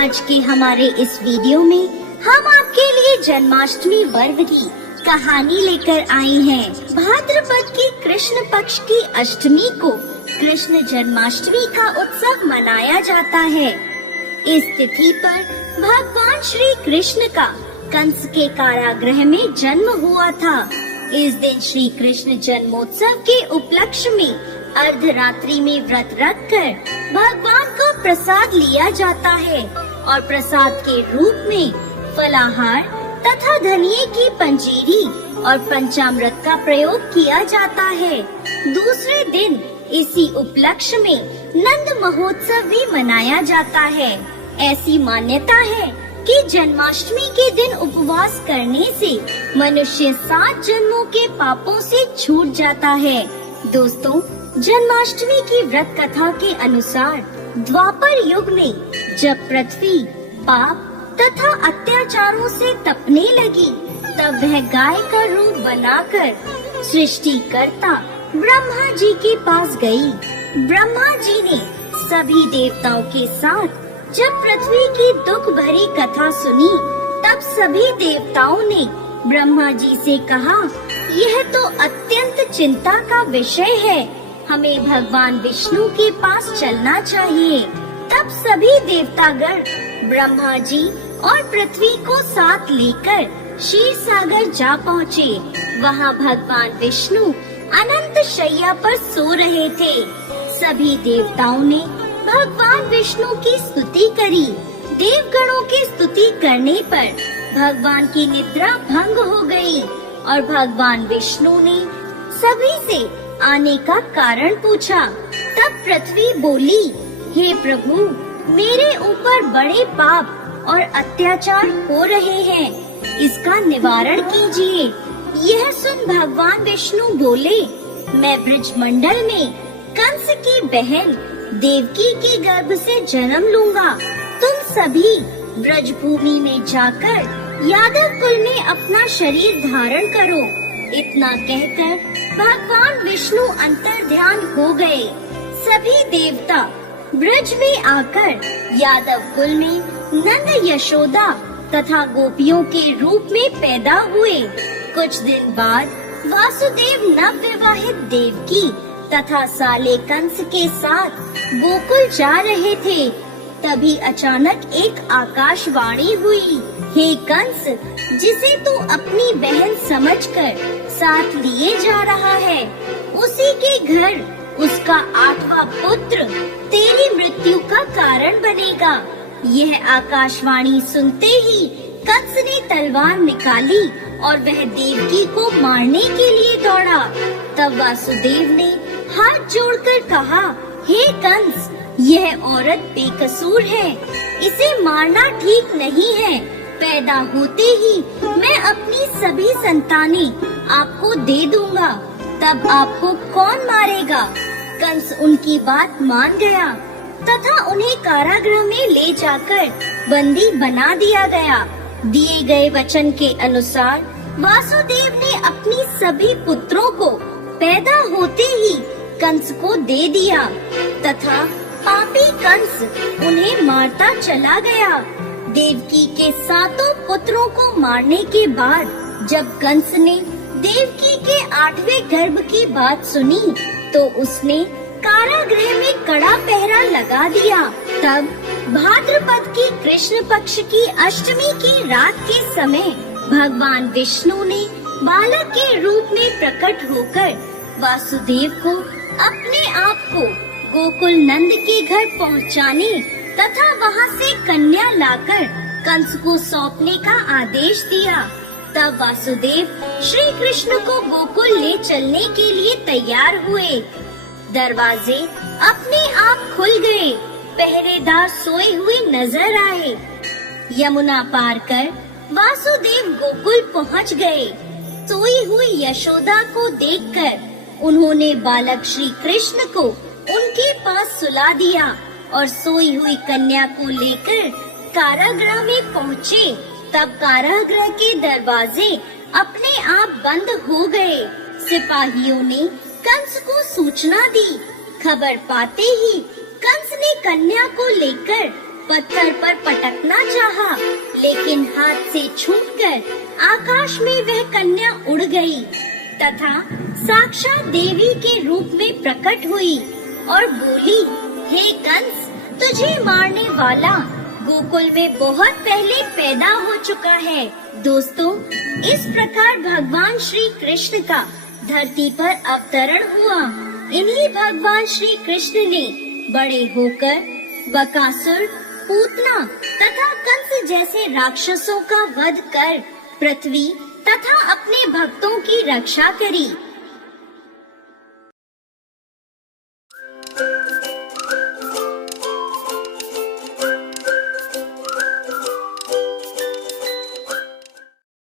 आज के हमारे इस वीडियो में हम आपके लिए जन्माष्टमी पर्व की कहानी लेकर आए हैं। भाद्रपद की कृष्ण पक्ष की अष्टमी को कृष्ण जन्माष्टमी का उत्सव मनाया जाता है। इस तिथि पर भगवान श्री कृष्ण का कंस के कारागृह में जन्म हुआ था। इस दिन श्री कृष्ण जन्मोत्सव के उपलक्ष्य में अर्धरात्रि में व्रत रखकर भगवान को प्रसाद लिया जाता है और प्रसाद के रूप में फलाहार तथा धनिये की पंजीरी और पंचामृत का प्रयोग किया जाता है। दूसरे दिन इसी उपलक्ष्य में नंद महोत्सव भी मनाया जाता है। ऐसी मान्यता है कि जन्माष्टमी के दिन उपवास करने से मनुष्य 7 जन्मों के पापों से छूट जाता है। दोस्तों, जन्माष्टमी की व्रत कथा के अनुसार द्वापर युग में जब पृथ्वी पाप तथा अत्याचारों से तपने लगी, तब वह गाय का रूप बनाकर सृष्टिकर्ता ब्रह्मा जी के पास गई। ब्रह्मा जी ने सभी देवताओं के साथ जब पृथ्वी की दुख भरी कथा सुनी, तब सभी देवताओं ने ब्रह्मा जी से कहा, यह तो अत्यंत चिंता का विषय है, हमें भगवान विष्णु के पास चलना चाहिए। तब सभी देवतागण ब्रह्मा जी और पृथ्वी को साथ लेकर क्षीर सागर जा पहुँचे। वहाँ भगवान विष्णु अनंत शैया पर सो रहे थे। सभी देवताओं ने भगवान विष्णु की स्तुति करी। देवगणों की स्तुति करने पर भगवान की निद्रा भंग हो गई और भगवान विष्णु ने सभी से आने का कारण पूछा। तब पृथ्वी बोली, हे प्रभु, मेरे ऊपर बड़े पाप और अत्याचार हो रहे हैं, इसका निवारण कीजिए। यह सुन भगवान विष्णु बोले, मैं ब्रज मंडल में कंस की बहन देवकी के गर्भ से जन्म लूंगा। तुम सभी ब्रज भूमि में जाकर यादव कुल में अपना शरीर धारण करो। इतना कहकर भगवान विष्णु अंतर ध्यान हो गए। सभी देवता ब्रज में आकर यादव कुल में नंद यशोदा तथा गोपियों के रूप में पैदा हुए। कुछ दिन बाद वासुदेव नव विवाहित देवकी तथा साले कंस के साथ गोकुल जा रहे थे। तभी अचानक एक आकाशवाणी हुई, हे कंस, जिसे तू अपनी बहन समझकर साथ लिए जा रहा है, उसी के घर उसका 8वां पुत्र तेरी मृत्यु का कारण बनेगा। यह आकाशवाणी सुनते ही कंस ने तलवार निकाली और वह देवकी को मारने के लिए दौड़ा। तब वासुदेव ने हाथ जोड़कर कहा, हे कंस, यह औरत बेकसूर है, इसे मारना ठीक नहीं है। पैदा होते ही मैं अपनी सभी संतानें आपको दे दूंगा, तब आपको कौन मारेगा? कंस उनकी बात मान गया तथा उन्हें कारागृह में ले जाकर बंदी बना दिया गया। दिए गए वचन के अनुसार वासुदेव ने अपनी सभी पुत्रों को पैदा होते ही कंस को दे दिया तथा पापी कंस उन्हें मारता चला गया। देवकी के 7 पुत्रों को मारने के बाद जब कंस ने देवकी के 8वें गर्भ की बात सुनी, तो उसने कारागृह में कड़ा पहरा लगा दिया। तब भाद्रपद की कृष्ण पक्ष की अष्टमी की रात के समय भगवान विष्णु ने बालक के रूप में प्रकट होकर वासुदेव को अपने आप को गोकुल नंद के घर पहुंचाने तथा वहां से कन्या लाकर कंस को सौंपने का आदेश दिया। तब वासुदेव श्री कृष्ण को गोकुल ले चलने के लिए तैयार हुए। दरवाजे अपने आप खुल गए, पहरेदार सोए हुए नजर आए। यमुना पार कर वासुदेव गोकुल पहुंच गए। सोई हुई यशोदा को देखकर उन्होंने बालक श्री कृष्ण को उनके पास सुला दिया और सोई हुई कन्या को लेकर कारागृह में पहुँचे। तब कारागृह के दरवाजे अपने आप बंद हो गए। सिपाहियों ने कंस को सूचना दी। खबर पाते ही कंस ने कन्या को लेकर पत्थर पर पटकना चाहा, लेकिन हाथ से छूटकर आकाश में वह कन्या उड़ गई तथा साक्षात देवी के रूप में प्रकट हुई और बोली, हे कंस, तुझे मारने वाला गोकुल में बहुत पहले पैदा हो चुका है। दोस्तों, इस प्रकार भगवान श्री कृष्ण का धरती पर अवतरण हुआ। इन्हीं भगवान श्री कृष्ण ने बड़े होकर बकासुर, पूतना तथा कंस जैसे राक्षसों का वध कर पृथ्वी तथा अपने भक्तों की रक्षा करी।